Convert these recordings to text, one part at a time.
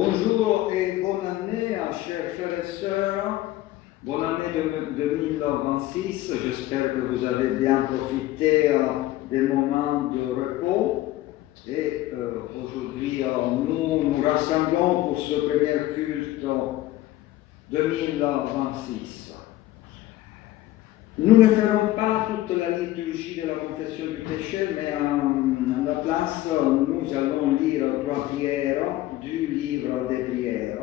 Bonjour et bonne année, chers frères et sœurs. Bonne année 2026. J'espère que vous avez bien profité des moments de repos. Et aujourd'hui, nous nous rassemblons pour ce premier culte 2026. Nous ne ferons pas toute la liturgie de la confession du péché, mais à la place, nous allons lire 3 prières du livre des prières,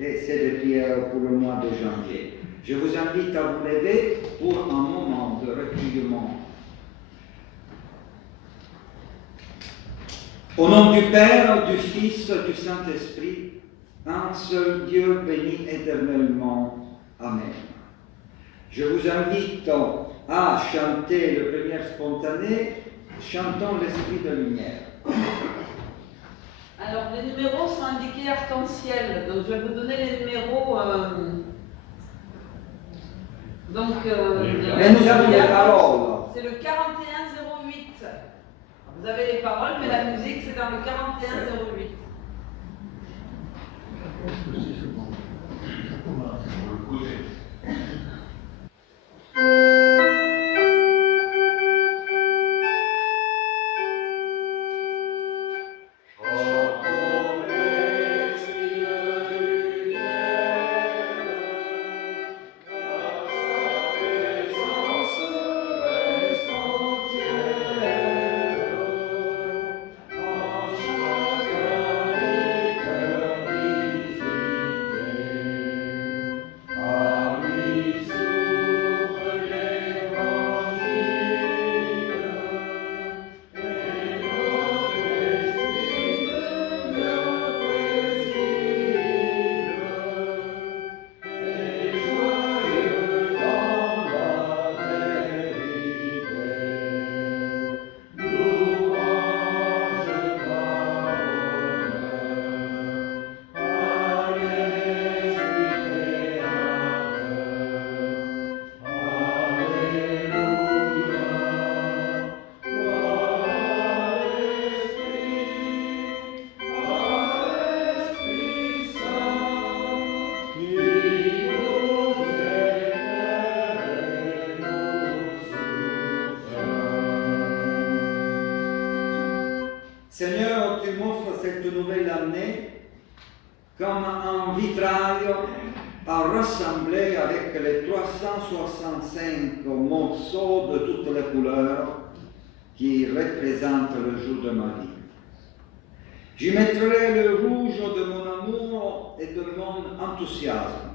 et c'est des prières pour le mois de janvier. Je vous invite à vous lever pour un moment de recueillement. Au nom du Père, du Fils, du Saint-Esprit, un seul Dieu béni éternellement. Amen. Je vous invite à chanter le premier spontané, chantons l'Esprit de lumière. Alors, les numéros sont indiqués arc-en-ciel, donc je vais vous donner les numéros. Mais nous avons les paroles. C'est le 4108. Vous avez les paroles, mais la musique, c'est dans le 4108. Seigneur, tu m'offres cette nouvelle année comme un vitrail à rassembler avec les 365 morceaux de toutes les couleurs qui représentent le jour de ma vie. J'y mettrai le rouge de mon amour et de mon enthousiasme,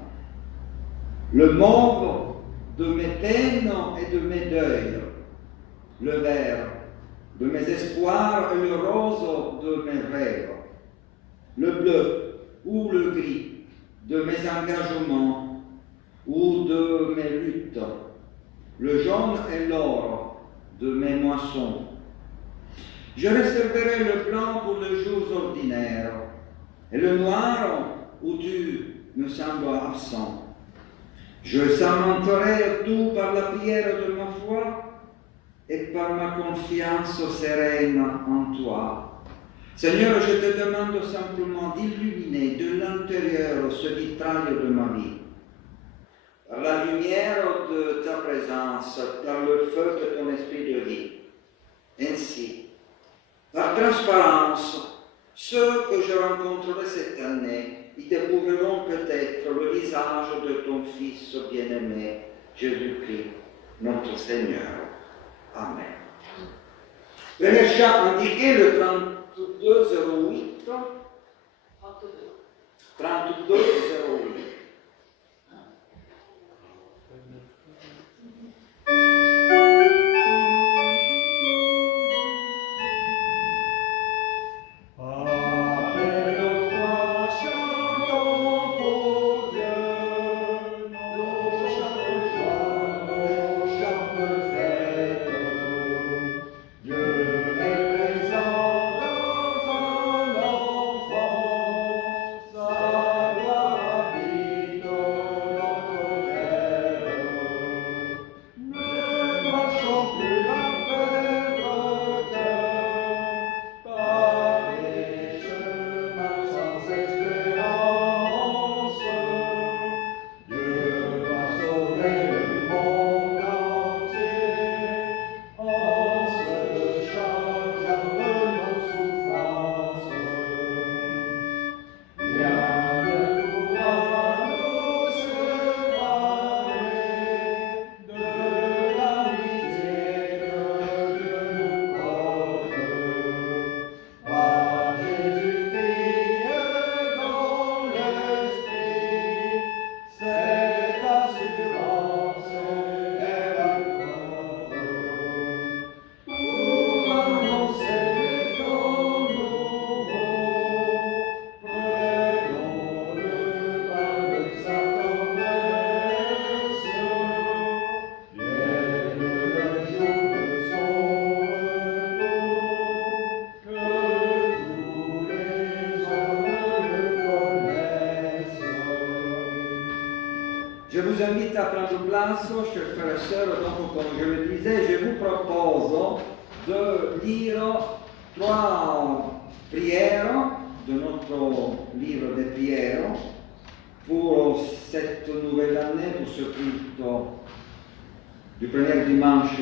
le mauve de mes peines et de mes deuils, le vert de mes espoirs et le rose de mes rêves, le bleu ou le gris de mes engagements ou de mes luttes, le jaune et l'or de mes moissons. Je réserverai le blanc pour les jours ordinaires et le noir où tu me sembles absent. Je cimenterai tout par la prière de ma foi et par ma confiance sereine en toi. Seigneur, je te demande simplement d'illuminer de l'intérieur ce vitrail de ma vie, par la lumière de ta présence, par le feu de ton esprit de vie. Ainsi, par transparence, ceux que je rencontrerai cette année, ils découvriront peut-être le visage de ton Fils bien-aimé, Jésus-Christ, notre Seigneur. Amen. Premier chant indiqué le 3208. 3208. Sa gloire vous invite à prendre place, chers frères et sœurs. Donc, comme je le disais, je vous propose de lire 3 prières de notre livre des prières pour cette nouvelle année, pour ce culte du premier dimanche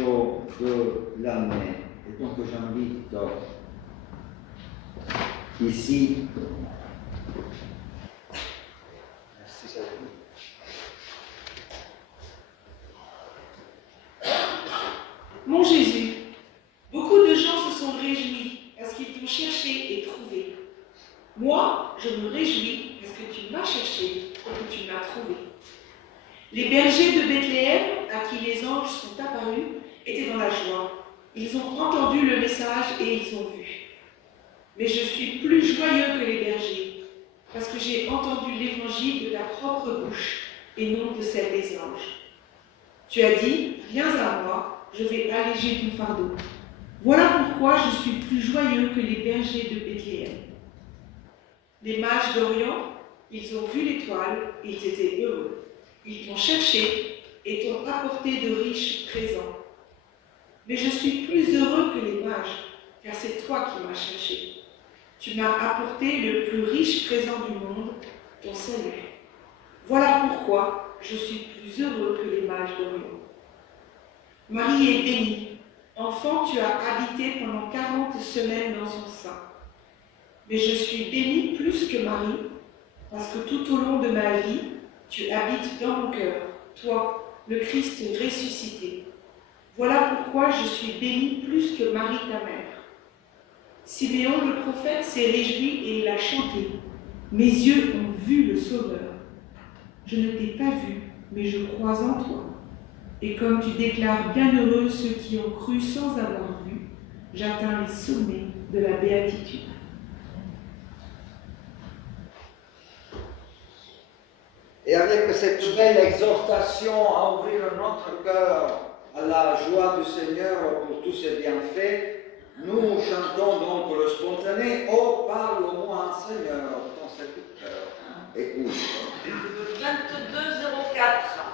de l'année. Et donc j'invite ici, merci, Mon Jésus, beaucoup de gens se sont réjouis parce qu'ils t'ont cherché et trouvé. Moi, je me réjouis parce que tu m'as cherché et que tu m'as trouvé. Les bergers de Bethléem, à qui les anges sont apparus, étaient dans la joie. Ils ont entendu le message et ils ont vu. Mais je suis plus joyeux que les bergers, parce que j'ai entendu l'évangile de ta propre bouche et non de celle des anges. Tu as dit, viens à moi, je vais alléger ton fardeau. Voilà pourquoi je suis plus joyeux que les bergers de Bethléem. Les mages d'Orient, ils ont vu l'étoile, ils étaient heureux. Ils t'ont cherché et t'ont apporté de riches présents. Mais je suis plus heureux que les mages, car c'est toi qui m'as cherché. Tu m'as apporté le plus riche présent du monde, ton salut. Voilà pourquoi je suis plus heureux que les mages d'Orient. Marie est bénie. Enfant, tu as habité pendant 40 semaines dans son sein. Mais je suis bénie plus que Marie, parce que tout au long de ma vie, tu habites dans mon cœur, toi, le Christ ressuscité. Voilà pourquoi je suis bénie plus que Marie ta mère. Siméon le prophète s'est réjoui et il a chanté. Mes yeux ont vu le Sauveur. Je ne t'ai pas vu, mais je crois en toi. Et comme tu déclares bienheureux ceux qui ont cru sans avoir vu, j'atteins les sommets de la béatitude. Et avec cette belle exhortation à ouvrir notre cœur à la joie du Seigneur pour tous ses bienfaits, nous chantons donc le spontané « Oh, parle-moi, Seigneur, dans cette cœur. » Écoute. 22,04.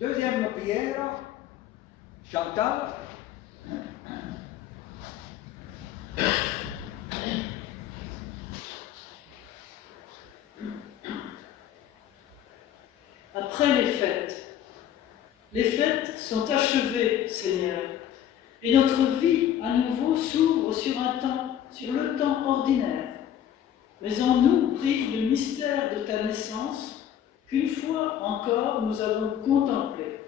Deuxième prière, Chantal. Après les fêtes sont achevées, Seigneur, et notre vie à nouveau s'ouvre sur le temps ordinaire. Mais en nous brille le mystère de ta naissance, qu'une fois encore nous avons contemplé.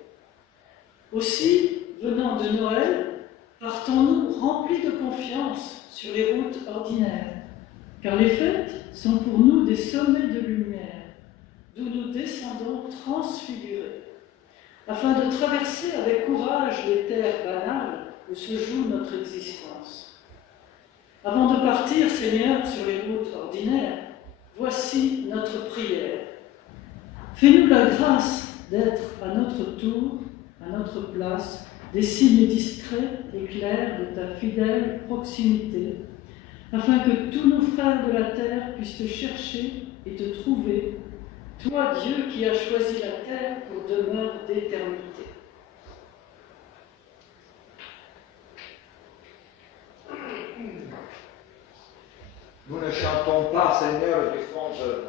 Aussi, venant de Noël, partons-nous remplis de confiance sur les routes ordinaires, car les fêtes sont pour nous des sommets de lumière, d'où nous descendons transfigurés, afin de traverser avec courage les terres banales où se joue notre existence. Avant de partir, Seigneur, sur les routes ordinaires, voici notre prière. Fais-nous la grâce d'être à notre tour, à notre place, des signes discrets et clairs de ta fidèle proximité, afin que tous nos frères de la terre puissent te chercher et te trouver, toi, Dieu, qui as choisi la terre pour demeure d'éternité. Nous ne chantons pas, Seigneur, du fond de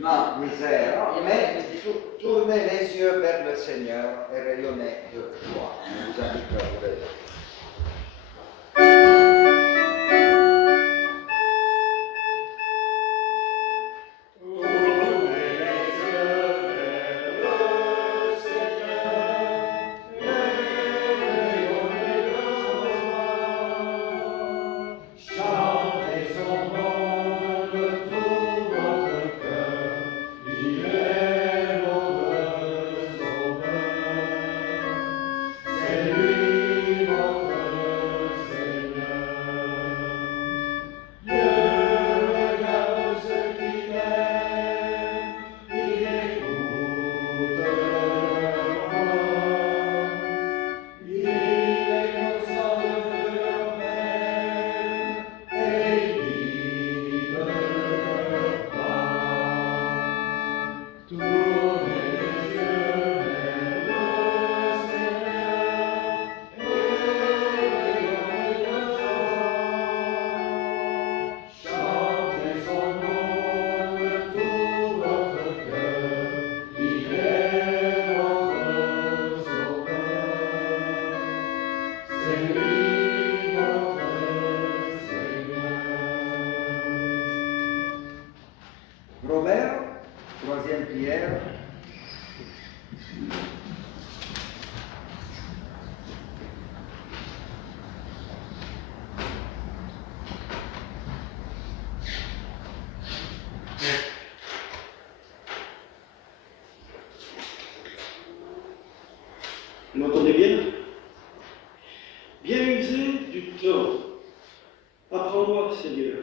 ma misère, mais tournez les yeux vers le Seigneur et rayonnez de joie. Je vous invite à vous lever. Oh Vous m'entendez bien? Bien user du temps. Apprends-moi, Seigneur,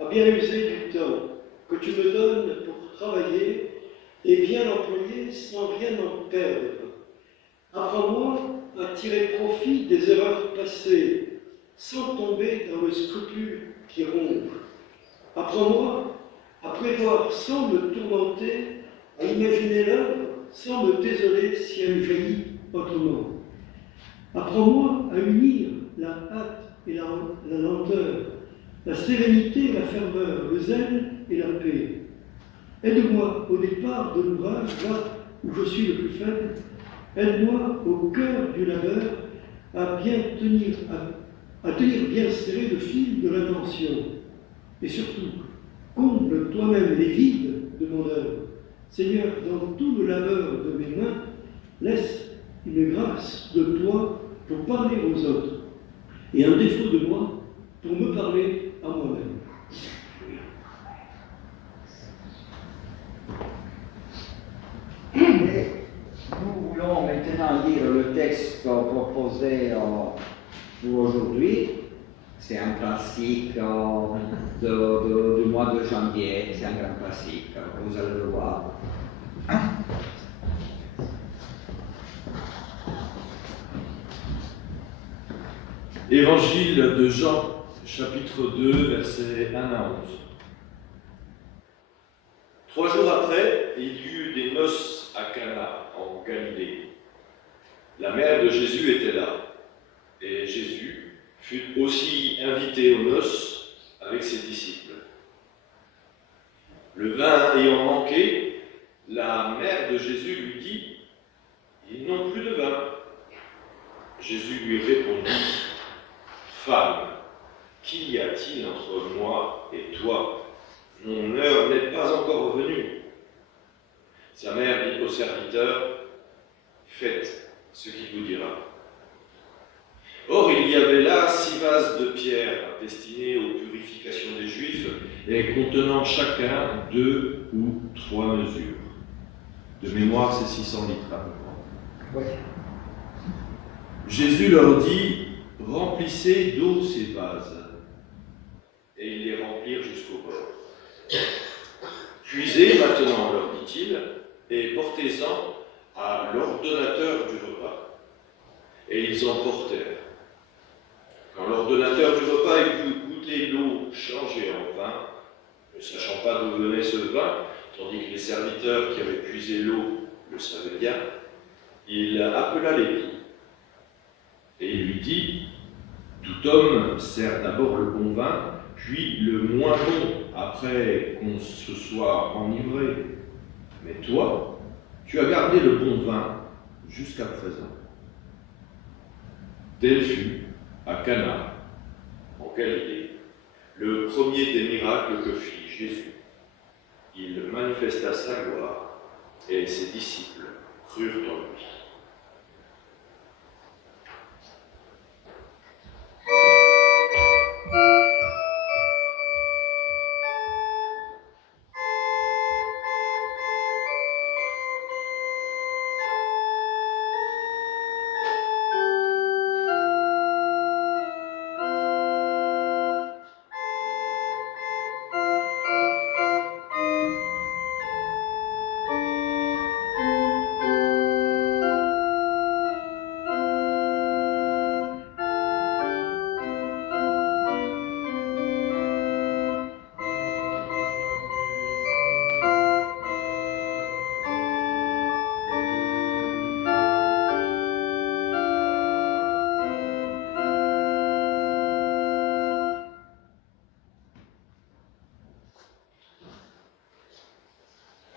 à bien user du temps que tu me donnes pour travailler et bien l'employer sans rien en perdre. Apprends-moi à tirer profit des erreurs passées sans tomber dans le scrupule qui ronfle. Apprends-moi à prévoir sans me tourmenter, à imaginer l'œuvre sans me désoler si elle jaillit autrement. Apprends-moi à unir la hâte et la lenteur, la sérénité et la ferveur, le zèle et la paix. Aide-moi au départ de l'ouvrage, là où je suis le plus faible. Aide-moi au cœur du labeur à tenir bien serré le fil de l'attention. Et surtout, comble toi-même les vides de mon œuvre. Seigneur, dans tout le labeur de mes mains, laisse une grâce de toi pour parler aux autres et un défaut de moi pour me parler à moi-même. Et nous voulons maintenant lire le texte proposé pour aujourd'hui. C'est un classique du mois de janvier, c'est un grand classique, vous allez le voir. Évangile de Jean, chapitre 2, versets 1 à 11. 3 jours après, il y eut des noces à Cana, en Galilée. La mère de Jésus était là, et Jésus fut aussi invité aux noces avec ses disciples. Le vin ayant manqué, la mère de Jésus lui dit « Ils n'ont plus de vin. » Jésus lui répondit « Femme, qu'y a-t-il entre moi et toi? Mon heure n'est pas encore venue. » Sa mère dit au serviteur « Faites ce qu'il vous dira. » Or, il y avait là 6 vases de pierre destinés aux purifications des Juifs et contenant chacun 2 ou 3 mesures. De mémoire, c'est 600 litres à peu près. Jésus leur dit « Remplissez d'eau ces vases. » Et ils les remplirent jusqu'au bord. « Puisez maintenant, leur dit-il, et portez-en à l'ordonnateur du repas. » Et ils en portèrent. Quand l'ordonnateur du repas eut goûté l'eau changée en vin, ne sachant pas d'où venait ce vin, tandis que les serviteurs qui avaient puisé l'eau le savaient bien, il appela l'époux. Et il lui dit, « Tout homme sert d'abord le bon vin, puis le moins bon, après qu'on se soit enivré. Mais toi, tu as gardé le bon vin jusqu'à présent. » Tel fut, à Cana, en Galilée, le premier des miracles que fit Jésus. Il manifesta sa gloire, et ses disciples crurent en lui.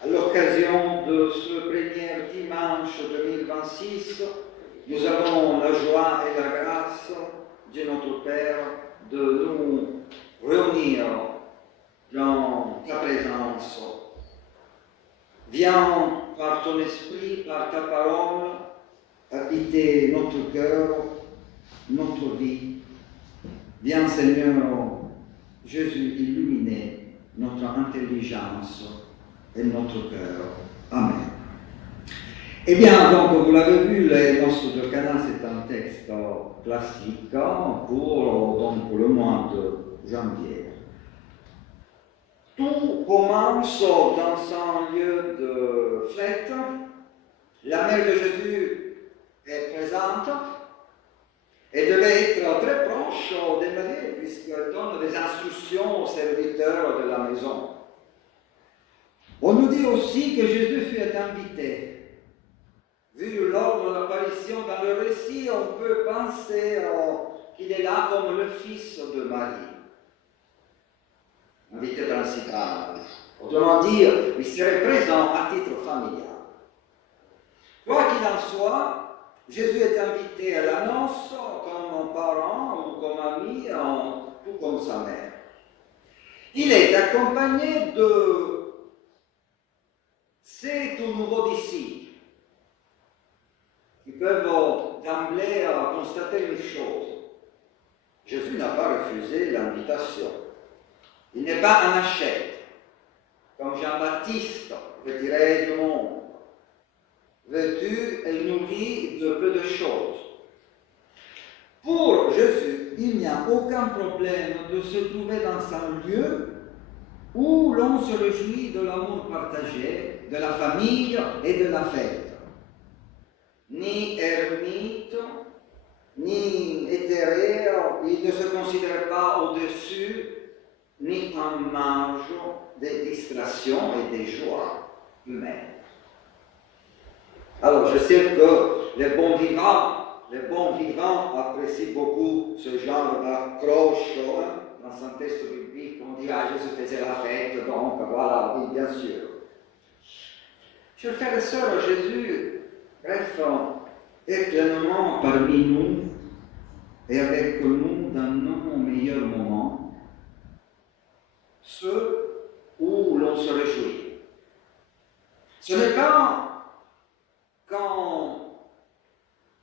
À l'occasion de ce premier dimanche 2026, nous avons la joie et la grâce de notre Père de nous réunir dans ta présence. Viens par ton esprit, par ta parole, habiter notre cœur, notre vie. Viens Seigneur Jésus illuminer notre intelligence et notre cœur. Amen. Eh bien, donc, vous l'avez vu, les noces de Cana, c'est un texte classique pour le mois de janvier. Tout commence dans un lieu de fête. La mère de Jésus est présente et devait être très proche des mariés puisqu'elle donne des instructions aux serviteurs de la maison. On nous dit aussi que Jésus fut invité. Vu l'ordre de l'apparition dans le récit, on peut penser qu'il est là comme le fils de Marie, invité principal. Autrement dire, il serait présent à titre familial. Quoi qu'il en soit, Jésus est invité à la noce comme parent ou comme ami, tout comme sa mère. Il est accompagné de 7 nouveaux disciples qui peuvent d'emblée constater une chose. Jésus n'a pas refusé l'invitation. Il n'est pas un achète, comme Jean-Baptiste, retiré du monde, vêtu et nourri de peu de choses. Pour Jésus, il n'y a aucun problème de se trouver dans un lieu où l'on se réjouit de l'amour partagé, de la famille et de la fête. Ni ermite, ni éthéré, il ne se considère pas au-dessus, ni en marge des distractions et des joies humaines. Alors, je sais que les bons vivants apprécient beaucoup ce genre d'accroche. Dans un texte biblique, on dit « Ah, Jésus faisait la fête, donc voilà, oui, bien sûr. » Chers frères et sœurs, Jésus, bref, est pleinement parmi nous et avec nous dans nos meilleurs moments, ceux où l'on se réjouit. Ce n'est pas quand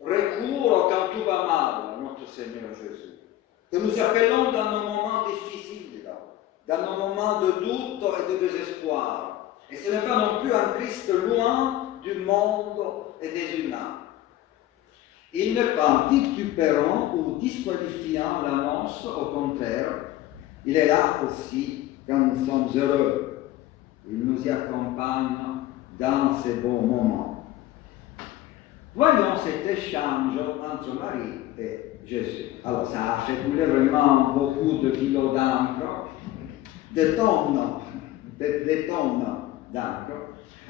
recours, quand tout va mal, notre Seigneur Jésus, que nous appelons dans nos moments difficiles, dans nos moments de doute et de désespoir. Et ce n'est pas non plus un Christ loin du monde et des humains. Il n'est pas vitupérant ou disqualifiant l'annonce, au contraire, il est là aussi quand nous sommes heureux. Il nous y accompagne dans ces bons moments. Voyons cet échange entre Marie et Jésus. Alors ça a fait couler vraiment beaucoup de kilos d'encre, des tonnes d'encre.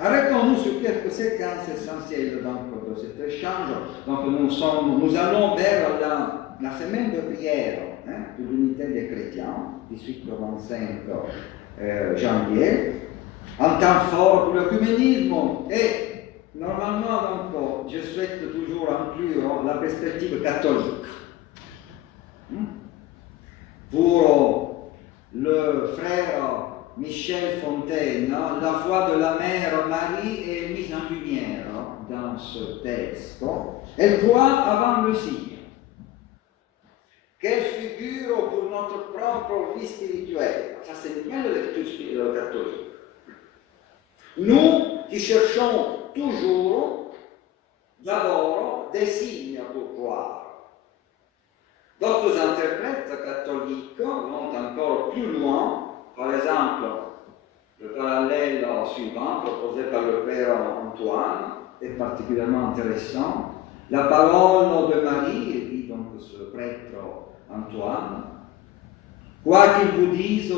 Arrêtons-nous sur quelques séquences essentielles de cet échange. Donc nous allons vers la semaine de prière de l'unité des chrétiens, 18-25 janvier, un temps fort pour l'œcuménisme et normalement, donc, je souhaite toujours inclure la perspective catholique. Pour le frère Michel Fontaine, la foi de la mère Marie est mise en lumière dans ce texte. Elle croit avant le signe. Quelle figure pour notre propre vie spirituelle. Ça, c'est bien la lecture catholique. Nous qui cherchons toujours, d'abord, des signes pour croire. D'autres interprètes catholiques vont encore plus loin. Par exemple, le parallèle suivant, proposé par le père Antoine, est particulièrement intéressant. La parole de Marie, dit donc ce prêtre Antoine, quoi qu'il vous dise,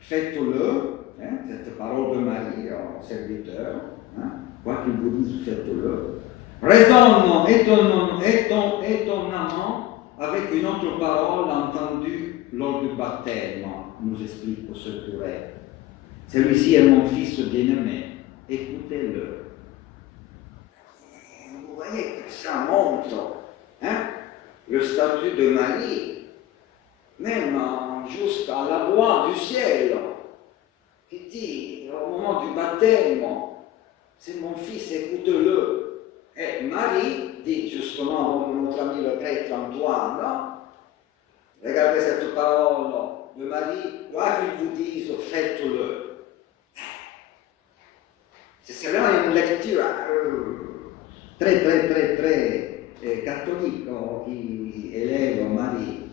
faites-le, cette parole de Marie au serviteur, quoi qu'il vous dise, faites-le, résonne étonnamment avec une autre parole entendue lors du baptême, nous explique ce curé. Celui-ci est mon fils bien-aimé, écoutez-le. Vous voyez que ça montre le statut de Marie, même juste à la voix du ciel, qui dit au moment du baptême, c'est mon fils, écoute-le. Et Marie dit justement, notre ami le prêtre Antoine, regardez cette parole de Marie, quoi qu'il vous dise, faites-le. C'est vraiment une lecture très catholique qui élève Marie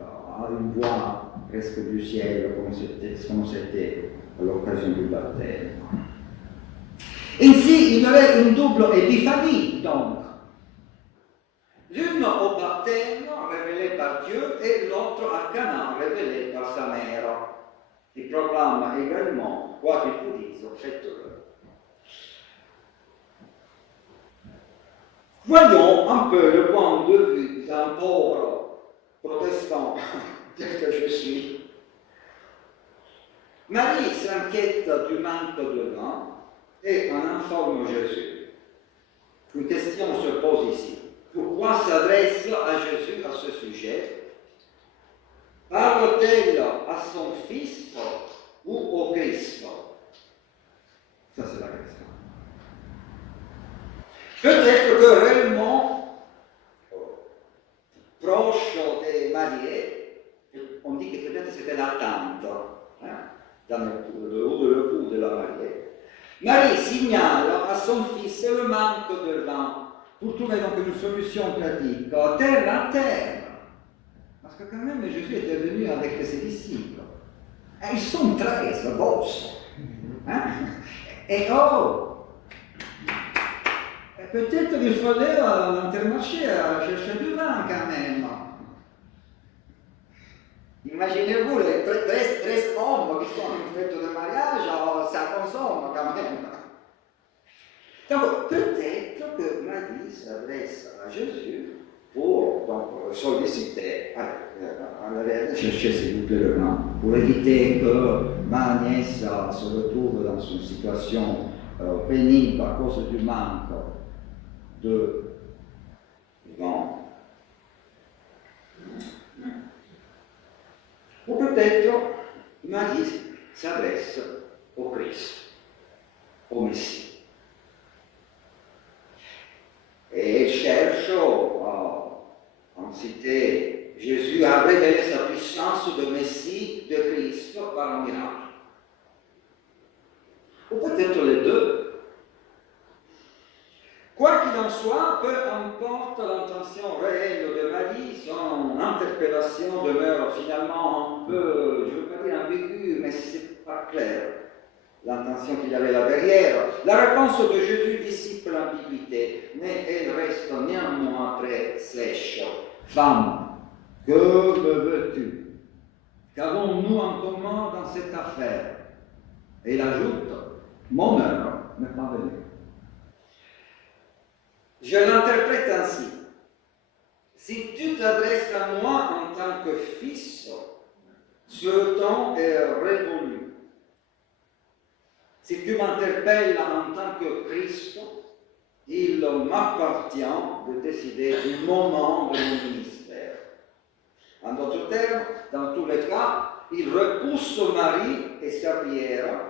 à une voix presque du ciel, comme c'était à l'occasion du baptême. Ainsi, il y aurait une double épiphanie, donc. L'une au baptême, révélée par Dieu, et l'autre à Cana, révélée par sa mère, qui proclame également, quoi qu'il vous dise, faites-le. Voyons un peu le point de vue d'un pauvre protestant tel que je suis. Marie s'inquiète du manque de vin et en informe Jésus. Une question se pose ici. Pourquoi s'adresse à Jésus à ce sujet? Parle-t-elle à son Fils ou au Christ? Ça, c'est la question. Peut-être que réellement proche des mariés, on dit que peut-être c'était la tante, dans le haut de l'époux de la mariée. Marie signale à son fils le manque de vin pour trouver donc une solution pratique, terre à terre. Parce que quand même Jésus était venu avec ses disciples. Et ils sont 13 bosses. Et peut-être il fallait à l'intermarché chercher du vin quand même. Imaginez-vous les 13 hommes qui font une fête de mariage, ça consomme quand même. Donc peut-être que Marie s'adresse à Jésus pour donc, solliciter, allez chercher s'il vous plaît le vin, pour éviter que ma nièce se retrouve dans une situation pénible à cause du manque de vin. Ou peut-être Marie s'adresse au Christ, au Messie. Et elle cherche, en cité, Jésus a révélé sa puissance de Messie, de Christ, par un miracle. Ou peut-être les deux. Quoi qu'il en soit, peu importe l'intention réelle de Marie, son interpellation demeure finalement un peu, je ne veux pas dire ambiguë, mais c'est pas clair l'intention qu'il avait là derrière. La réponse de Jésus dissipe l'ambiguïté, mais elle reste néanmoins très sèche. Femme, que me veux-tu? Qu'avons-nous en commun dans cette affaire? Et il ajoute, mon heure n'est pas venue. Je l'interprète ainsi. Si tu t'adresses à moi en tant que fils, ce temps est révolu. Si tu m'interpelles en tant que Christ, il m'appartient de décider du moment de mon ministère. En d'autres termes, dans tous les cas, il repousse Marie et sa prière,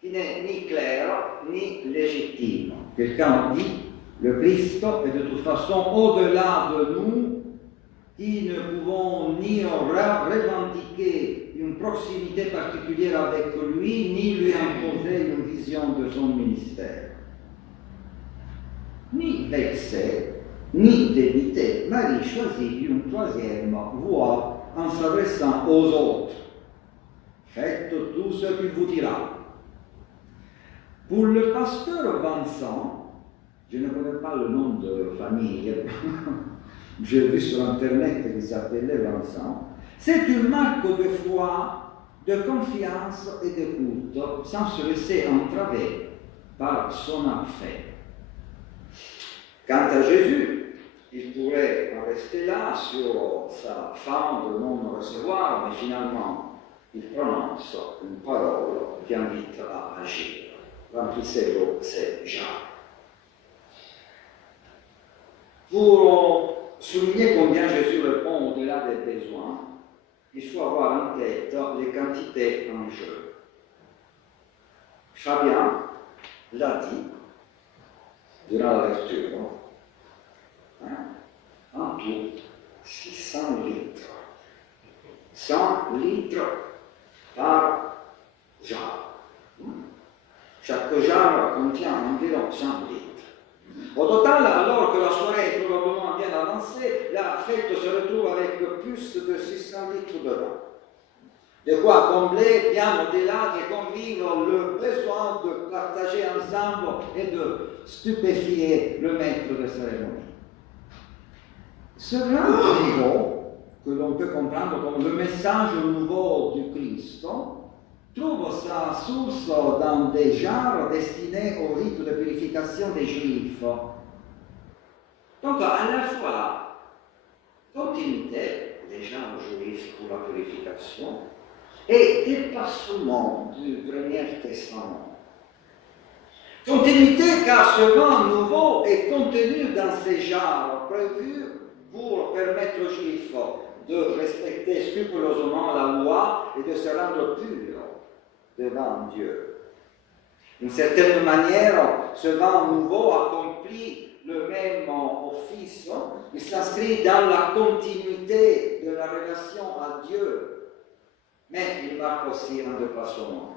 qui n'est ni claire ni légitime. Quelqu'un dit, le Christ est de toute façon au-delà de nous, qui ne pouvons ni revendiquer une proximité particulière avec lui, ni lui imposer une vision de son ministère. Ni vexé, ni débité, Marie choisit une troisième voie en s'adressant aux autres. Faites tout ce qu'il vous dira. Pour le pasteur Vincent, je ne connais pas le nom de famille, j'ai vu sur internet qu'il s'appelait Vincent, c'est une marque de foi, de confiance et d'écoute, sans se laisser entraver par son affaire. Quant à Jésus, il pourrait en rester là sur sa fin de non-recevoir, mais finalement, il prononce une parole qui invite à agir. Remplissez l'eau, c'est Jean. Pour souligner combien Jésus répond au-delà des besoins, il faut avoir en tête les quantités en jeu. Fabien l'a dit durant la lecture. En tout, 600 litres. 100 litres par jarre. Chaque jarre contient environ 100 litres. Au total, alors que la soirée est probablement bien avancée, la fête se retrouve avec plus de 600 litres de vin. De quoi combler bien au-delà des convives le besoin de partager ensemble et de stupéfier le maître de cérémonie. Ce grand niveau, que l'on peut comprendre comme le message nouveau du Christ, trouve sa source dans des genres destinés au rite de purification des Juifs. Donc à la fois continuité des genres juifs pour la purification et dépassement du Premier Testament. Continuité car ce vin nouveau est contenu dans ces genres prévus pour permettre aux Juifs de respecter scrupuleusement la loi et de se rendre purs devant Dieu. D'une certaine manière, ce vin nouveau accomplit le même office. Il s'inscrit dans la continuité de la relation à Dieu, mais il marque aussi un dépassement,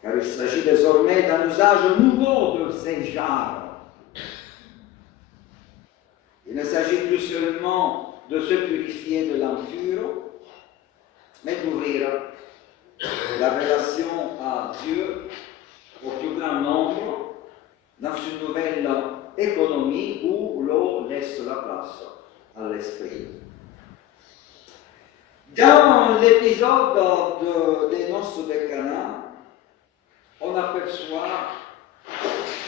car il s'agit désormais d'un usage nouveau de ces genres. Il ne s'agit plus seulement de se purifier de l'impur, mais d'ouvrir la relation à Dieu au plus grand nombre dans une nouvelle économie où l'on laisse la place à l'esprit. Dans l'épisode des noces de Cana, on aperçoit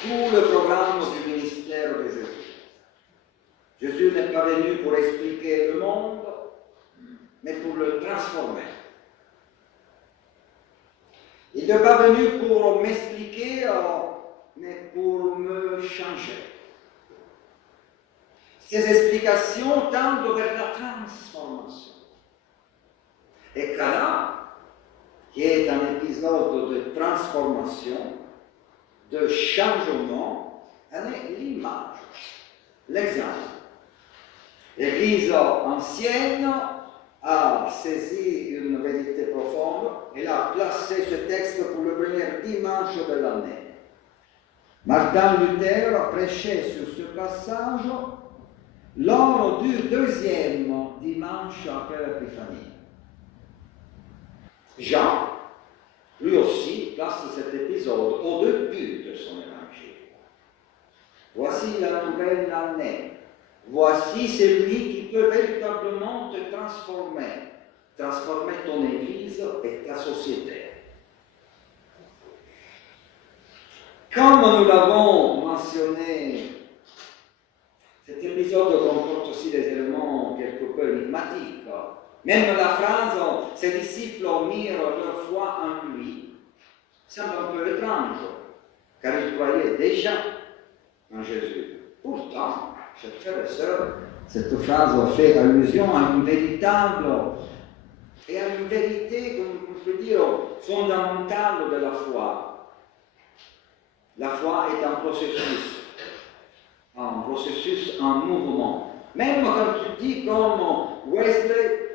tout le programme du ministère de Jésus. Jésus n'est pas venu pour expliquer le monde, mais pour le transformer. Il n'est pas venu pour m'expliquer, mais pour me changer. Ces explications tendent vers la transformation. Et Cana, qui est un épisode de transformation, de changement, en est l'image, l'exemple. L'Église ancienne a saisi une vérité profonde. Elle a placé ce texte pour le premier dimanche de l'année. Martin Luther prêchait sur ce passage lors du deuxième dimanche après l'Épiphanie. Jean, lui aussi, place cet épisode au début de son évangile. Voici la nouvelle année. Voici celui qui peut véritablement te transformer ton Église et ta société. Comme nous l'avons mentionné, cet épisode comporte aussi des éléments quelque peu énigmatiques. Même la phrase « ses disciples mirent leur foi en lui » semble un peu étrange, car ils croyaient déjà en Jésus. Pourtant, chers frères et sœurs, cette phrase fait allusion à une véritable et à une vérité, comme on peut dire, fondamentale de la foi. La foi est un processus en mouvement. Même quand tu dis comme Wesley,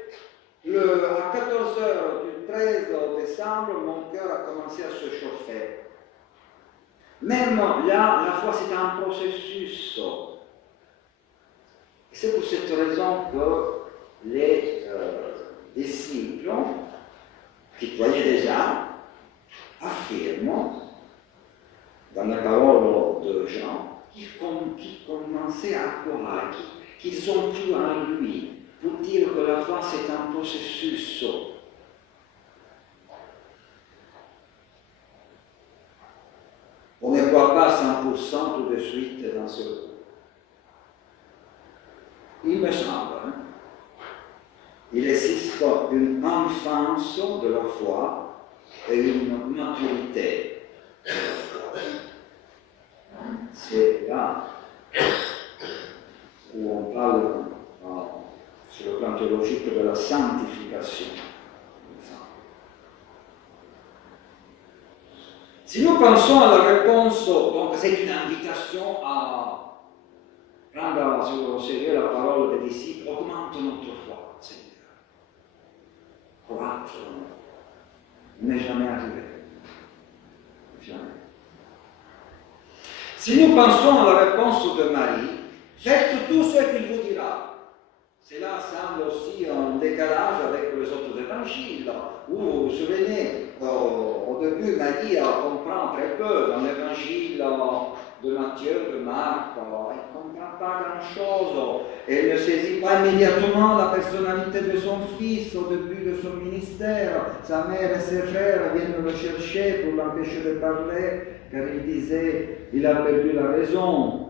à 14h du 13 décembre, mon cœur a commencé à se chauffer. Même là, la foi c'est un processus. C'est pour cette raison que les disciples, qui croyaient déjà, affirment, dans la parole de Jean, qu'ils commençaient à croire, qu'ils ont cru en lui, pour dire que la foi c'est un processus. On ne croit pas 100% tout de suite dans ce coup. Il me semble, il existe une enfance de la foi et une maturité de la foi. C'est là où on parle sur le plan théologique de la sanctification. Si nous pensons à la réponse, donc c'est une invitation à prendre au sérieux la parole des disciples, augmente notre foi, Seigneur. Croître, n'est jamais arrivé. Jamais. Si nous pensons à la réponse de Marie, faites tout ce qu'il vous dira. Cela semble aussi en décalage avec les autres évangiles, où, vous vous souvenez, au début, Marie comprend très peu dans l'évangile de Matthieu, de Marc, elle ne comprend pas grand-chose, elle ne saisit pas immédiatement la personnalité de son fils au début de son ministère. Sa mère et ses frères viennent le chercher pour l'empêcher de parler, car il disait, il a perdu la raison.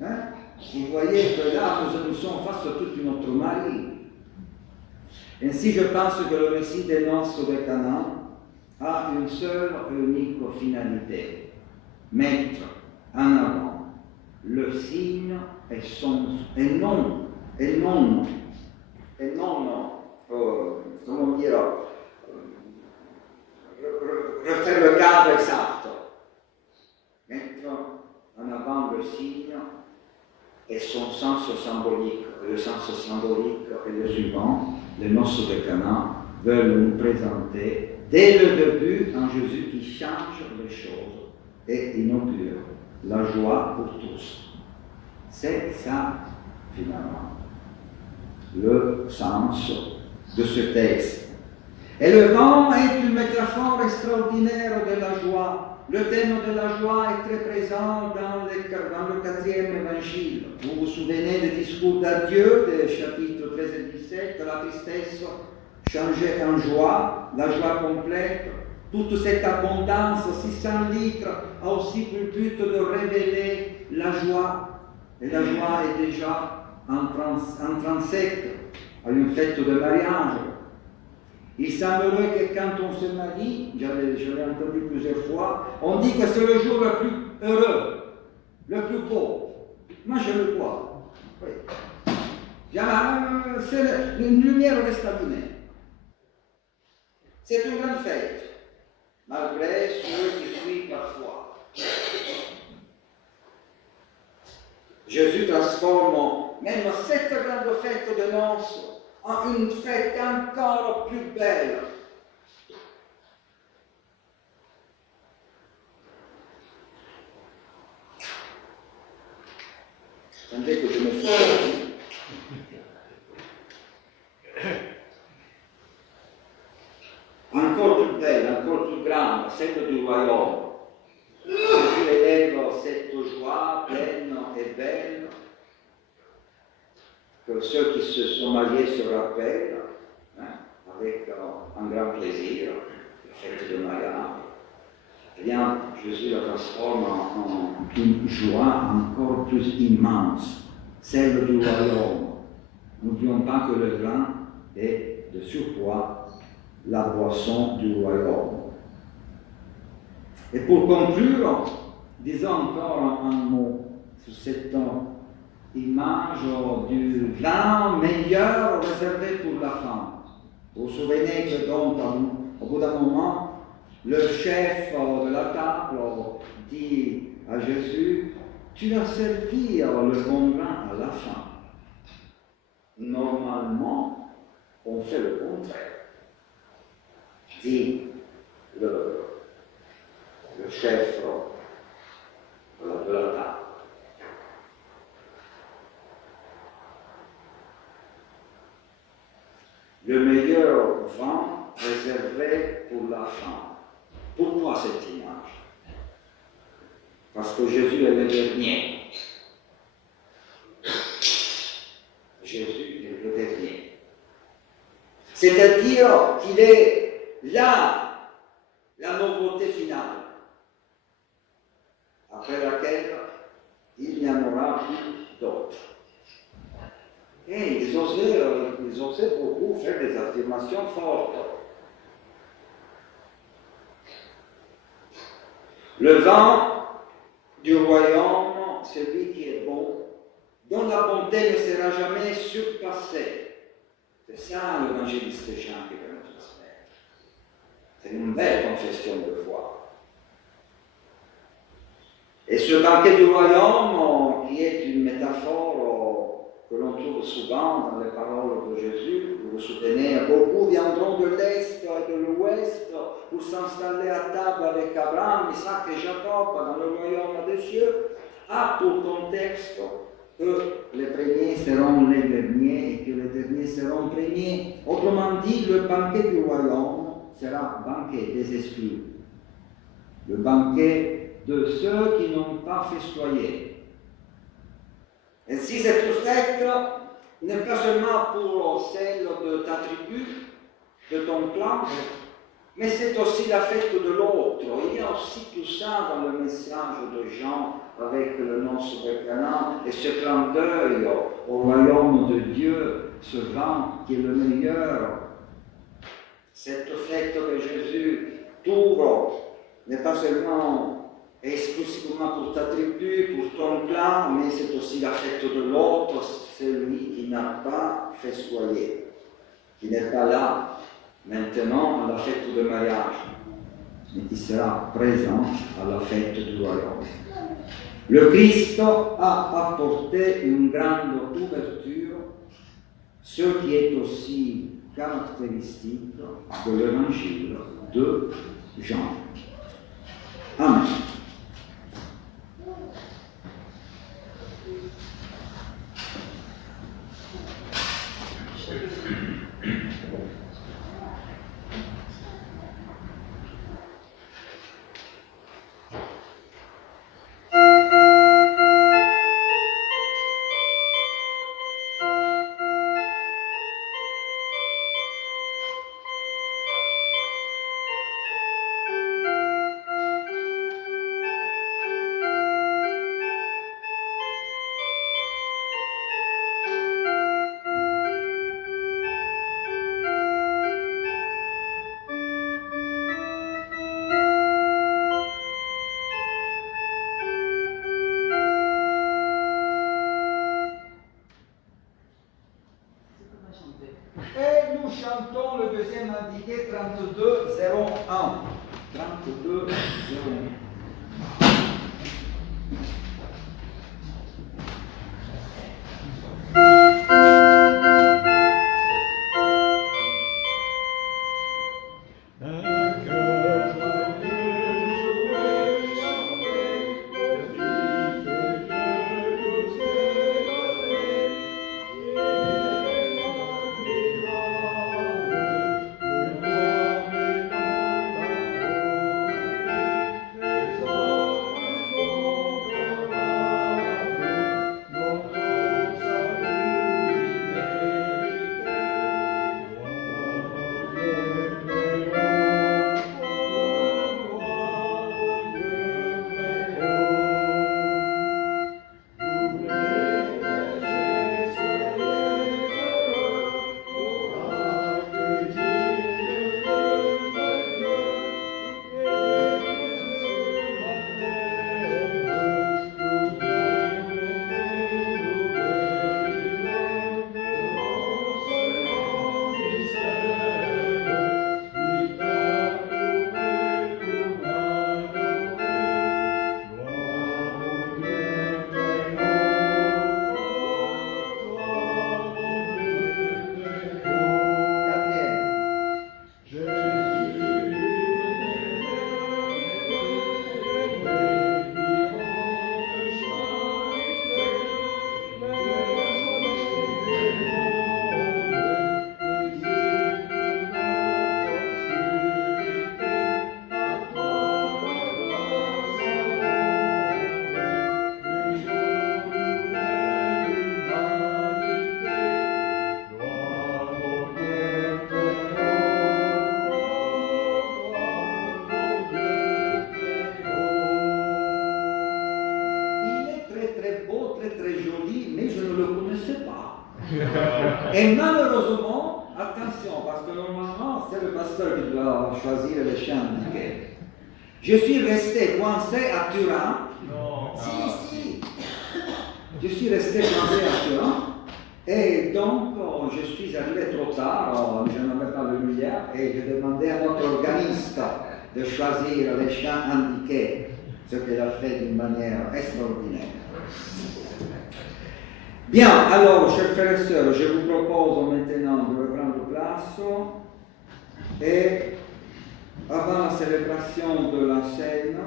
Hein? Vous voyez que là, nous sommes face à toute une autre Marie. Ainsi, je pense que le récit des noces de Cana a une seule et unique finalité: mettre en avant le signe et non, comment dire, refaire le cadre exact. Mettre en avant le signe et son sens symbolique. Le sens symbolique est le suivant: les noces de Cana veulent nous présenter dès le début un Jésus qui change les choses et inaugure la joie pour tous. C'est ça, finalement, le sens de ce texte. Et le vent est une métaphore extraordinaire de la joie. Le thème de la joie est très présent dans le 4e évangile. Vous vous souvenez des discours d'adieu des chapitres 13 et 17, la tristesse changée en joie, la joie complète. Toute cette abondance, 600 litres, a aussi pour but de révéler la joie. Et la joie est déjà intrinsèque à une fête de mariage. Il semblerait que quand on se marie, je l'ai entendu plusieurs fois, on dit que c'est le jour le plus heureux, le plus beau. Moi, je le vois. Oui. C'est une lumière reste allumée. C'est une grande fête, malgré ce qui suit parfois. Jésus transforme même cette grande fête de noces en une fête encore plus belle. Attendez que je me souvienne. Encore plus belle, encore plus grande, celle du royaume. Jésus élève cette joie pleine et belle que ceux qui se sont mariés se rappellent, hein, avec un grand plaisir, la fête de mariage. Eh bien, Jésus la transforme en une joie encore plus immense, celle du royaume. N'oublions pas que le vin est de surcroît la boisson du royaume. Et pour conclure, disons encore un mot sur cette image du vin meilleur réservé pour la femme. Vous vous souvenez que donc, au bout d'un moment, le chef de la table dit à Jésus: tu as servi le bon vin à la fin. Normalement, on fait le contraire. Dit le chef de la table. Le meilleur vin réservé pour la femme. Pourquoi cette image? Parce que Jésus est le dernier. Jésus est le dernier. C'est-à-dire qu'il est là, la nouveauté finale, après laquelle il n'y en aura plus d'autres. Et ils osaient beaucoup faire des affirmations fortes. Le vin du royaume, celui qui est bon, dont la bonté ne sera jamais surpassée. C'est ça l'évangéliste Jean qui veut nous transmettre. C'est une belle confession de foi. Et ce banquet du royaume, qui est une métaphore que l'on trouve souvent dans les paroles de Jésus, vous vous vous souvenez, beaucoup viendront de l'Est et de l'Ouest pour s'installer à table avec Abraham, Isaac et Jacob dans le royaume des cieux, a pour contexte que les premiers seront les derniers et que les derniers seront premiers. Autrement dit, le banquet du royaume sera banquet des esprits, le banquet de ceux qui n'ont pas festoyé. Et si cette fête n'est pas seulement pour celle de ta tribu, de ton clan, mais c'est aussi la fête de l'autre. Il y a aussi tout ça dans le message de Jean avec le noces de Canaan et ce clin d'œil au royaume de Dieu, ce vin qui est le meilleur. Cette fête que Jésus t'ouvre n'est pas seulement exclusivement pour ta tribu, pour ton clan, mais c'est aussi la fête de l'autre, celui qui n'a pas festoyé, qui n'est pas là maintenant à la fête de mariage, mais qui sera présent à la fête du royaume. Le Christ a apporté une grande ouverture, ce qui est aussi caractéristique de l'évangile de Jean. Amen. Et nous chantons le deuxième indiqué 32-01. 32-01. Et malheureusement, attention, parce que normalement, c'est le pasteur qui doit choisir les chants. Je suis resté coincé à Turin. Non. Si. Je suis resté coincé à Turin. Et donc, je suis arrivé trop tard, je n'avais pas de lumière, et j'ai demandé à notre organiste de choisir les chants indiqués, ce qu'il a fait d'une manière extraordinaire. Bien, alors, chers frères et sœurs, je vous propose maintenant de reprendre passo et avant la célébration de la scène,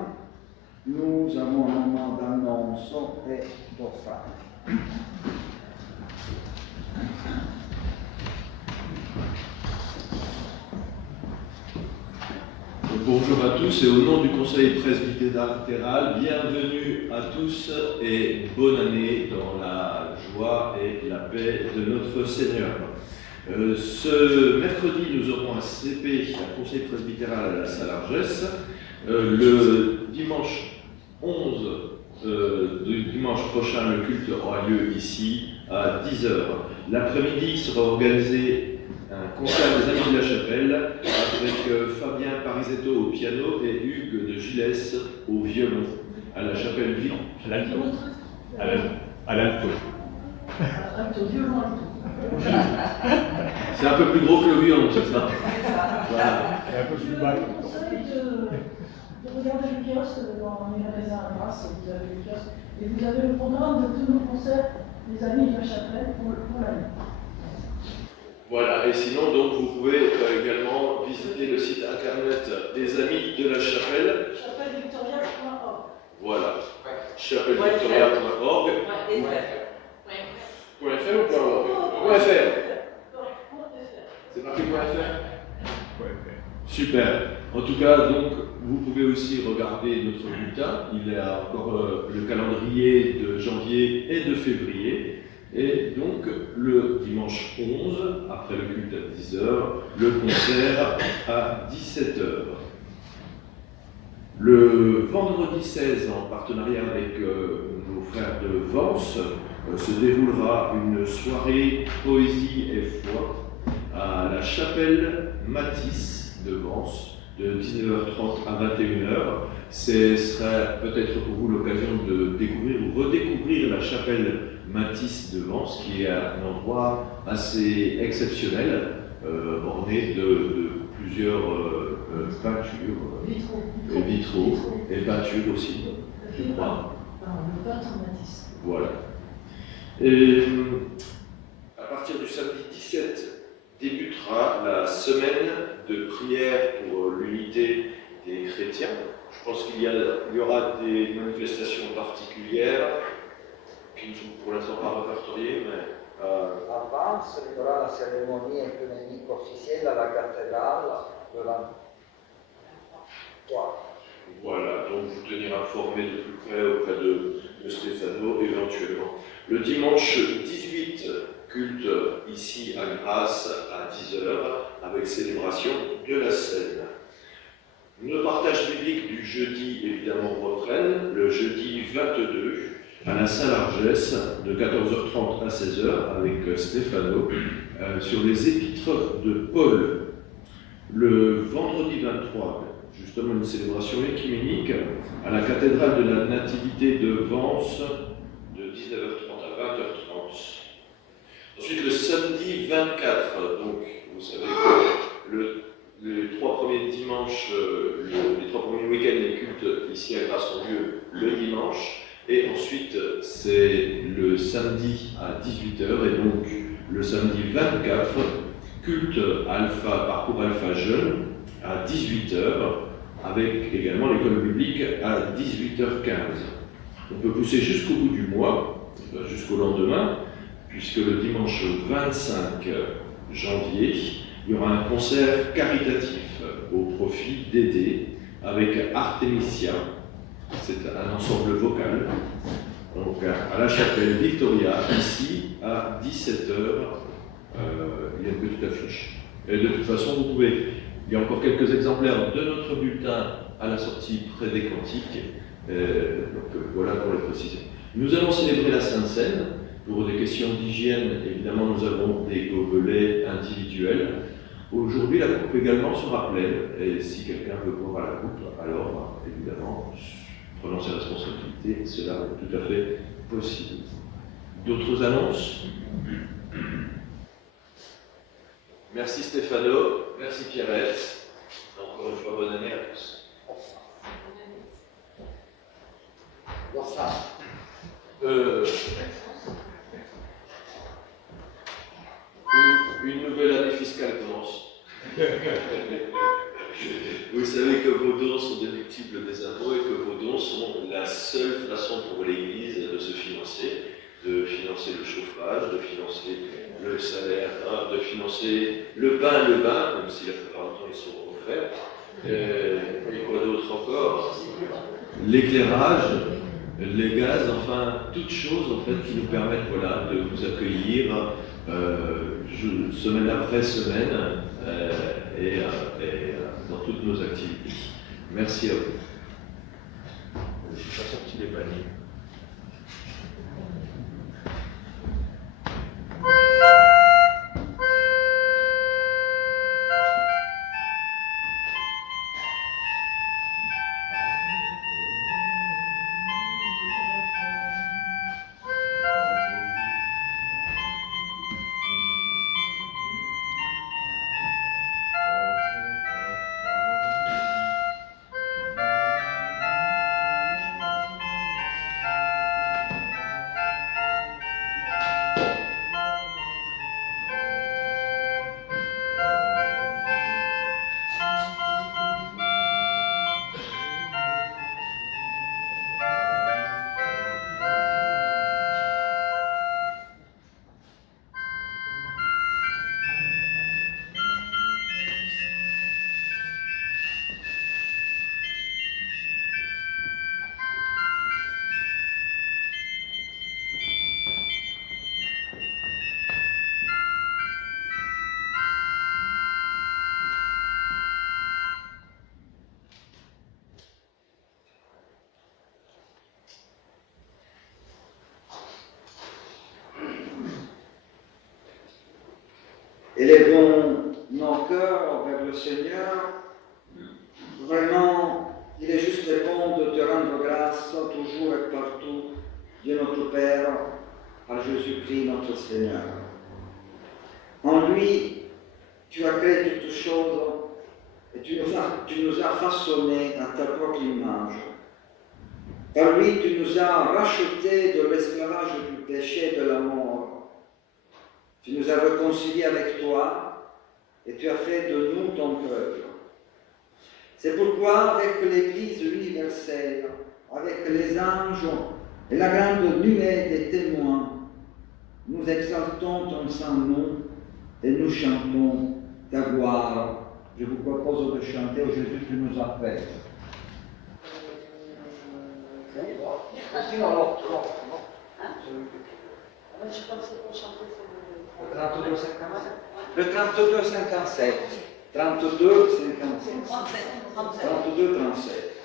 nous avons un moment d'annonce et d'offrande. Bonjour à tous et au nom du Conseil presbytéral, bienvenue à tous et bonne année dans la joie et la paix de notre Seigneur. Ce mercredi, nous aurons un CP, un Conseil presbytéral à la Salargesse. Le dimanche 11 du dimanche prochain, le culte aura lieu ici à 10h. L'après-midi sera organisé un concert des Amis de la Chapelle avec Fabien Parisetto au piano et Hugues de Gilles au violon à la Chapelle Ville. À l'alto. À l'alto. C'est un peu plus gros que le violon, c'est ça? Voilà. Et un peu plus Je bas. vous conseille de regarder le kiosque dans les magasins à Grasse, vous avez le kiosque, et vous avez le programme de tous nos concerts des Amis de la Chapelle pour l'année. Voilà, et sinon, donc, vous pouvez également visiter le site internet des Amis de la Chapelle. Chapellevictoria.org. Voilà, chapellevictoria.org. .fr ou .org? .fr. C'est marqué .fr? Super. En tout cas, donc, vous pouvez aussi regarder notre bulletin. Il y a encore le calendrier de janvier et de février. Et donc, le dimanche 11, après le culte à 10h, le concert à 17h. Le vendredi 16, en partenariat avec nos frères de Vence, se déroulera une soirée poésie et foi à la chapelle Matisse de Vence, de 19h30 à 21h. Ce serait peut-être pour vous l'occasion de découvrir ou redécouvrir la chapelle Matisse de Vence, qui est un endroit assez exceptionnel, orné de plusieurs peintures, vitraux et peintures aussi, je crois. Le peintre Matisse. Voilà. Et à partir du samedi 17 débutera la semaine de prière pour l'unité des chrétiens. Je pense qu'il y aura des manifestations particulières qui ne sont pour l'instant pas répertoriées, mais Avant, il y aura la cérémonie œcuménique officielle à la cathédrale le 23. voilà, donc vous tenir informé de plus près auprès de Stéphano éventuellement. Le dimanche 18, culte ici à Grasse à 10h avec célébration de la scène. Nos partages bibliques du jeudi évidemment reprennent, le jeudi 22 à la Salargesse de 14h30 à 16h avec Stéphano sur les épîtres de Paul. Le vendredi 23, justement une célébration écuménique à la cathédrale de la Nativité de Vence de 19h30 à 20h30. Ensuite le samedi 24, donc vous savez que les trois premiers dimanches, les trois premiers week-ends des cultes ici à Grasse ont lieu le dimanche. Et ensuite, c'est le samedi à 18h, et donc le samedi 24, culte alpha, parcours alpha jeune, à 18h, avec également l'école biblique à 18h15. On peut pousser jusqu'au bout du mois, jusqu'au lendemain, puisque le dimanche 25 janvier, il y aura un concert caritatif au profit d'aider avec Artemisia. C'est un ensemble vocal, donc à la chapelle Victoria, ici à 17h, il y a une petite affiche. Et de toute façon, vous pouvez, il y a encore quelques exemplaires de notre bulletin à la sortie près des cantiques, donc voilà pour les préciser. Nous allons célébrer la Sainte Seine. Pour des questions d'hygiène, évidemment, nous avons des gobelets individuels. Aujourd'hui, la coupe également sera pleine, et si quelqu'un veut boire à la coupe, alors évidemment, prenant ses responsabilités, cela est tout à fait possible. D'autres annonces? Merci Stéphano, merci Pierrette. Encore une fois, bonne année à tous. Une nouvelle année fiscale commence. Vous savez que vos dons sont déductibles des impôts et que vos dons sont la seule façon pour l'Église de se financer, de financer le chauffage, de financer le salaire, hein, de financer le pain, même si la plupart du temps ils sont offerts. Et quoi d'autre encore? L'éclairage, les gaz, enfin, toutes choses en fait qui nous permettent voilà, de vous accueillir semaine après semaine et dans toutes nos activités. Merci à vous. Je n'ai pas sorti les paniers. Élevons nos cœurs vers le Seigneur. Vraiment, il est juste bon de te rendre grâce toujours et partout, Dieu notre Père, par Jésus-Christ notre Seigneur. En lui, tu as créé toutes choses et tu nous as façonnés à ta propre image. Par lui, tu nous as rachetés de l'esclavage du péché et de la mort. Tu nous as réconciliés avec toi et tu as fait de nous ton peuple. C'est pourquoi, avec l'Église universelle, avec les anges et la grande nuée des témoins, nous exaltons ton saint nom et nous chantons ta gloire. Je vous propose de chanter au Jésus qui nous appelle. Le 32-57. 32-57. 32-37.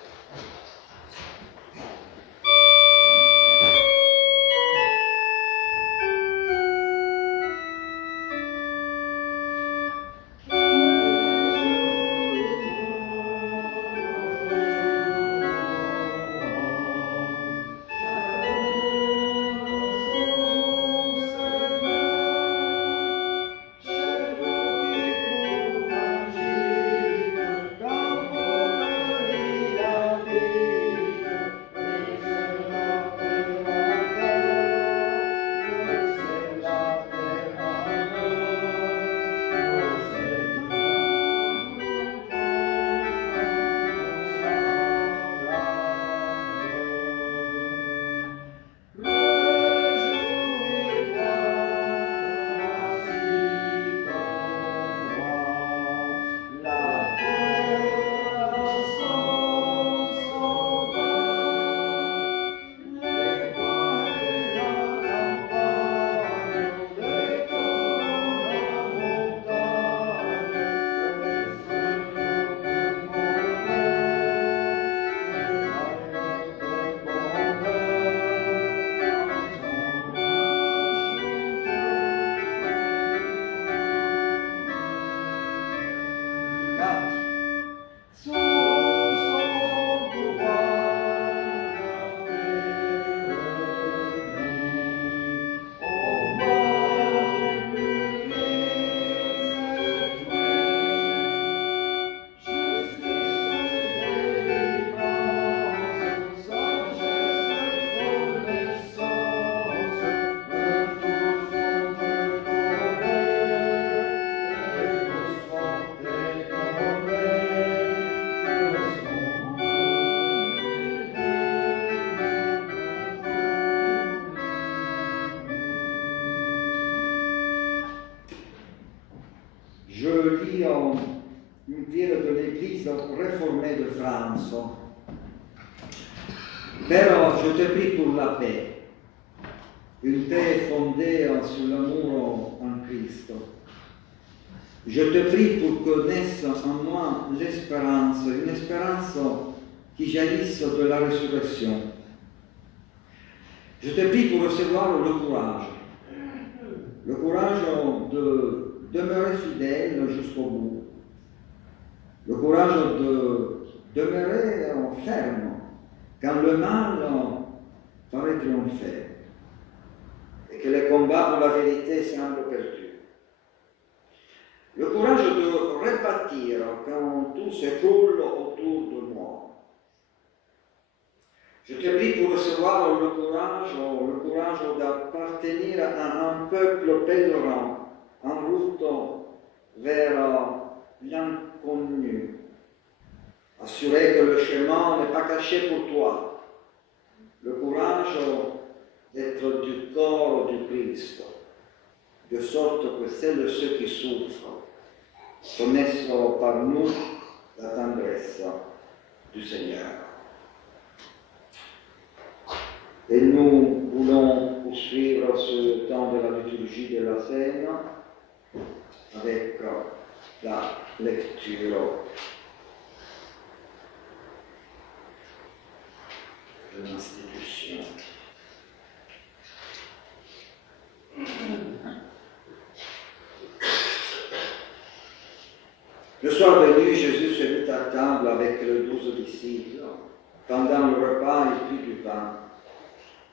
je lis une pierre de l'Église réformée de France. Però je te prie pour la paix, une paix fondée sur l'amour en Christ. Je te prie pour que naisse en moi l'espérance, une espérance qui jaillisse de la résurrection. Je te prie pour recevoir le courage de demeurer fidèle jusqu'au bout, le courage de demeurer ferme quand le mal paraît triompher et que les combats pour la vérité semblent perdus. Le courage de rebâtir quand tout s'écroule autour de moi. Je te prie pour recevoir le courage d'appartenir à un peuple pèlerin en route vers l'inconnu. Assurer que le chemin n'est pas caché pour toi. Le courage d'être du corps du Christ, de sorte que ceux qui souffrent connaissent par nous la tendresse du Seigneur. Et nous voulons poursuivre ce temps de la liturgie de la scène avec la lecture de l'institution. Le soir venu, Jésus se mit à table avec les 12 disciples. Pendant le repas, il prit du pain.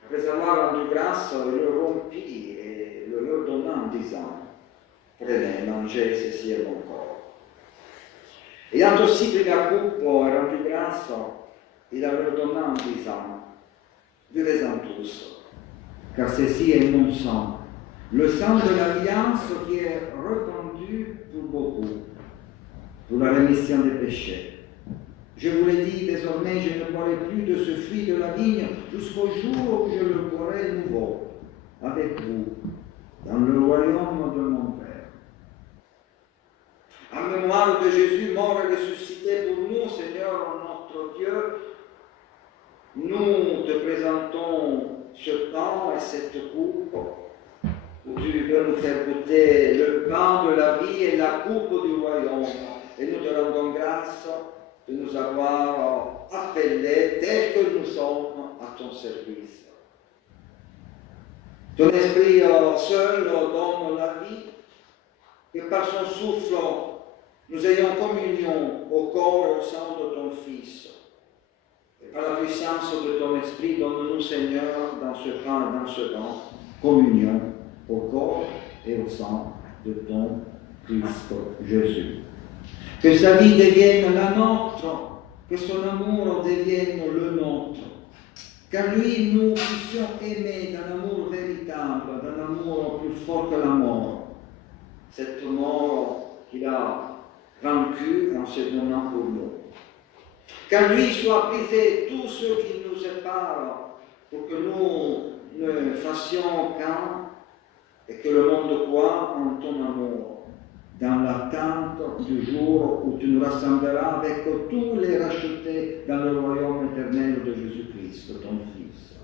Après avoir rendu grâce, il le rompit et le leur donna en disant: Prenez, mangez, ceci est mon corps. Ayant aussi pris la coupe et rendu grâce, il la leur donna en disant: Buvez-en tous, car ceci est mon sang, le sang de l'alliance qui est répandu pour beaucoup, pour la rémission des péchés. Je vous l'ai dit, désormais je ne boirai plus de ce fruit de la vigne jusqu'au jour où je le boirai nouveau avec vous dans le royaume de mon Père. En mémoire de Jésus mort et ressuscité pour nous, Seigneur notre Dieu, nous te présentons ce pain et cette coupe où tu veux nous faire goûter le pain de la vie et la coupe du royaume. Et nous te rendons grâce de nous avoir appelés tels que nous sommes à ton service. Ton esprit seul donne la vie, que par son souffle nous ayons communion au corps et au sang de ton Fils. Et par la puissance de ton esprit, donne-nous, Seigneur, dans ce pain et dans ce vin, communion au corps et au sang de ton Christ Jésus. Que sa vie devienne la nôtre, que son amour devienne le nôtre. Qu'en lui nous puissions aimer d'un amour véritable, d'un amour plus fort que la mort. Cette mort qu'il a vaincue en se donnant pour nous. Qu'en lui soit brisé tout ce qui nous sépare, pour que nous ne fassions qu'un et que le monde croie en ton amour. Dans l'attente du jour où tu nous rassembleras avec tous les rachetés dans le royaume éternel de Jésus-Christ, ton Fils.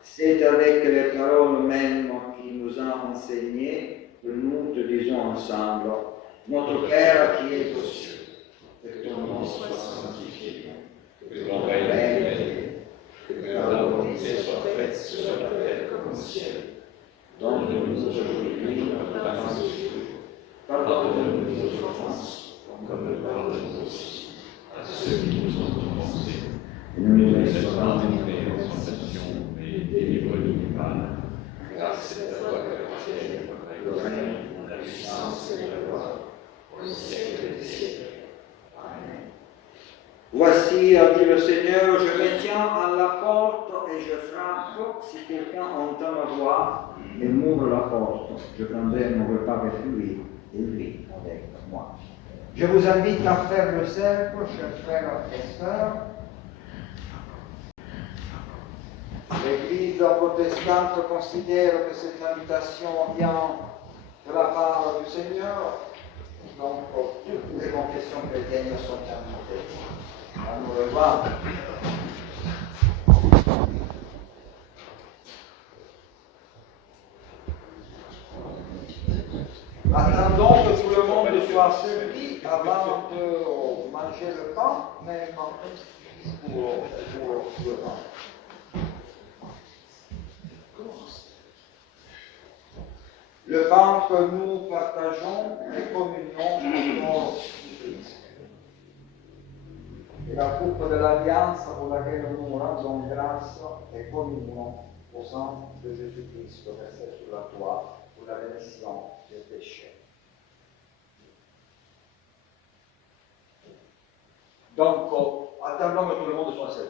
C'est avec les paroles mêmes qu'il nous a enseignées que nous te disons ensemble: Notre Père qui est aux cieux, que ton nom soit sanctifié, que ton règne vienne, que ta volonté soit faite sur la terre comme au ciel. Donne-nous aujourd'hui notre pain de ce jour. Pardonne-nous nos offenses, comme nous pardonnons aussi à ceux qui nous ont offensés. Ne nous laisse pas entrer en tentation, mais délivre-nous du mal. Car c'est à toi qu'appartiennent le règne, la puissance et la gloire, au siècle des siècles. Amen. Voici, dit le Seigneur, je me tiens à la porte et je frappe. Si quelqu'un entend ma voix et m'ouvre la porte, je prendrai mon repas avec lui. Et lui avec moi. Je vous invite à faire le cercle, chers frères et sœurs. L'Église protestante considère que cette invitation vient de la part du Seigneur confession chrétienne sont invitées à nous revoir. Attendons que tout le monde soit servi avant de manger le pain, mais pour le pain. Le pain que nous partageons est communion au corps du Christ. Et la coupe de l'alliance pour laquelle nous rendons grâce est communion au sang de Jésus-Christ versé sur la croix pour la rémission des péchés. Donc, attendons que tout le monde soit servi.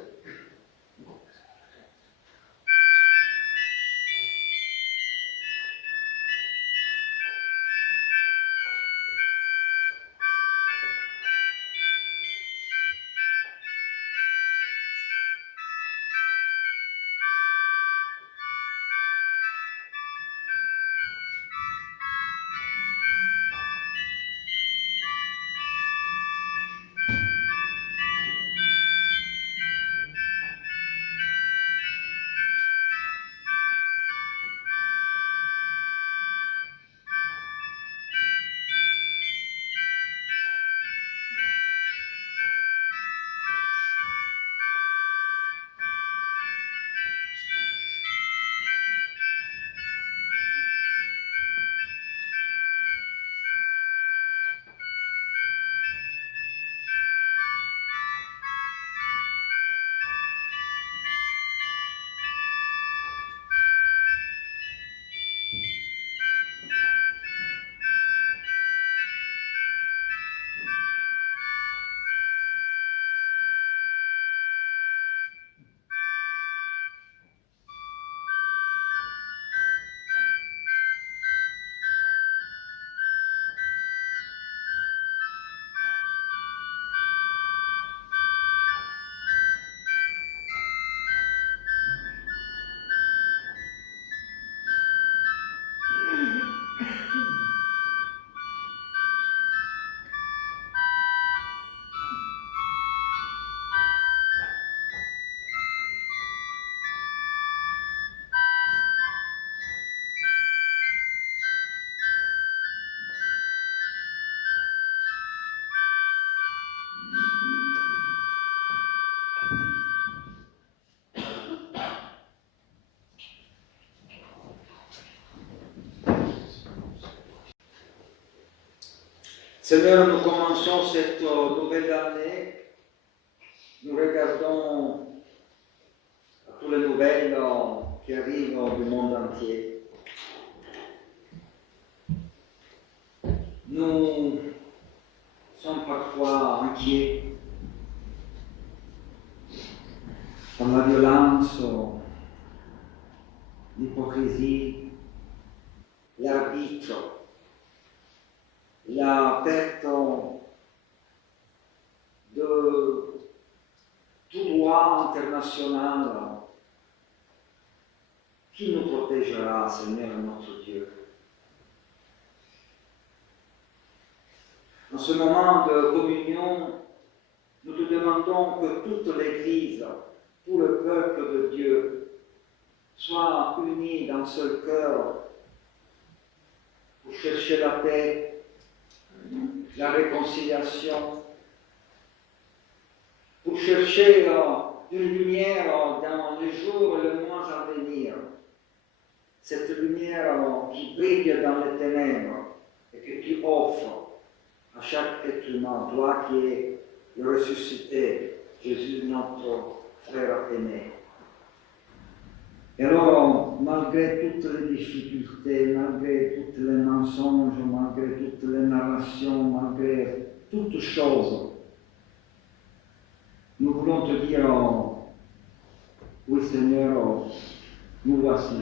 Seigneur, nous commençons cette nouvelle année. Nous regardons toutes les nouvelles qui arrivent du monde entier. Nous sommes parfois inquiets par la violence, l'hypocrisie, l'arbitre, la perte de tout droit international. Qui nous protégera, Seigneur notre Dieu? En ce moment de communion, nous te demandons que toute l'Église, tout le peuple de Dieu, soit unis d'un seul cœur pour chercher la paix, la réconciliation, pour chercher une lumière dans les jours et les mois à venir. Cette lumière qui brille dans les ténèbres et que tu offres à chaque être humain, toi qui es le ressuscité, Jésus notre frère aimé. Et alors, malgré toutes les difficultés, malgré tous les mensonges, malgré toutes les narrations, malgré toutes choses, nous voulons te dire, oui Seigneur, nous voici.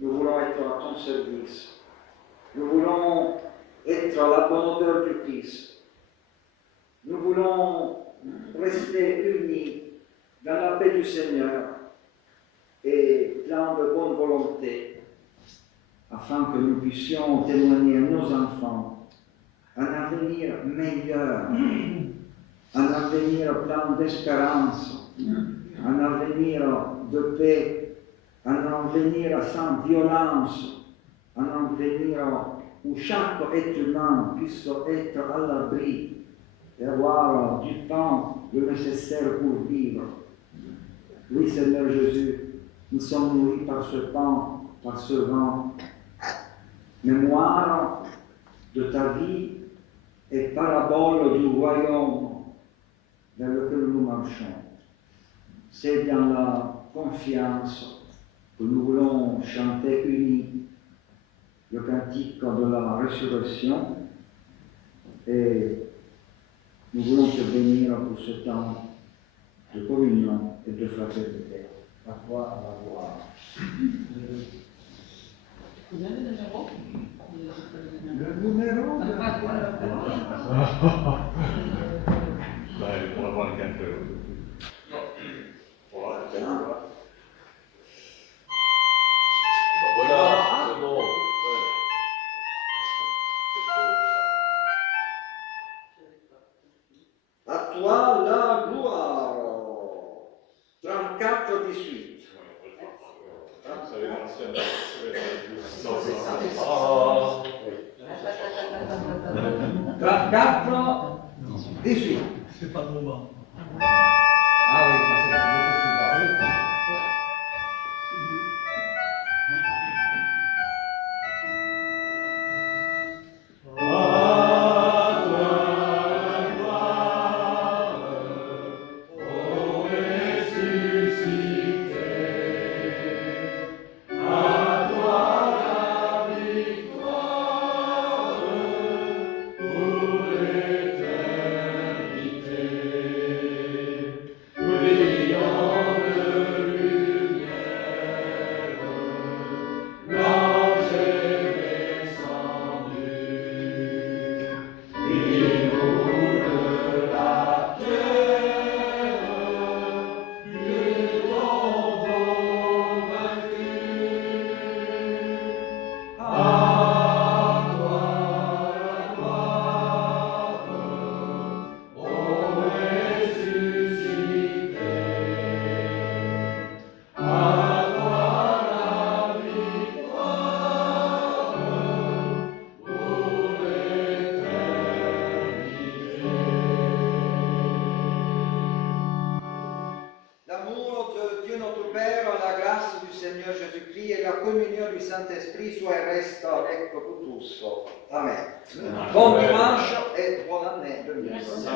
Nous voulons être à ton service. Nous voulons être à la bonne odeur du Christ. Nous voulons rester unis dans la paix du Seigneur et plein de bonne volonté, afin que nous puissions témoigner à nos enfants un avenir meilleur, un avenir plein d'espérance, un avenir de paix, un avenir sans violence, un avenir où chaque être humain puisse être à l'abri et avoir du pain, le nécessaire pour vivre. Oui, Seigneur Jésus, nous sommes nourris par ce pain, par ce vin. Mémoire de ta vie et parabole du royaume vers lequel nous marchons. C'est dans la confiance que nous voulons chanter unis le cantique de la résurrection et nous voulons te bénir pour ce temps de communion et de fraternité. À toi, la gloire. Vous avez le numéro? Le numéro de... on va voir le canteur. Voilà, c'est bon. À toi la gloire. 34, 18. Ça va être l'ancienne. Ah. 34, 18. C'est pas le moment. Ah oui, parce que c'est beaucoup plus bas. L'amour de Dieu notre Père, la grâce du Seigneur Jésus-Christ et la communion du Saint-Esprit soit et reste avec vous tous. Amen. Bon dimanche et bonne année 2016.